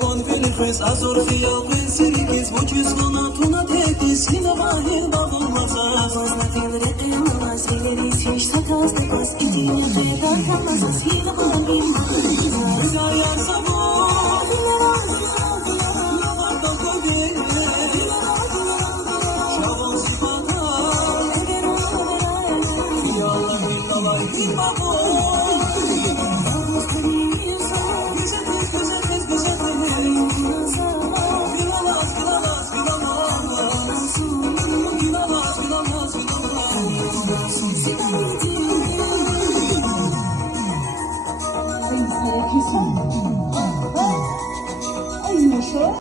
Von velifes azor khiyal ben sirikes vochis lona tuna tetis sina bahir babul mazas Was natürlich immer was ich nicht takas was ich dir da kann man das hier mal gehen Güzel yar sabah Yalan da koge Şaban sifata Yalan illalay bir babul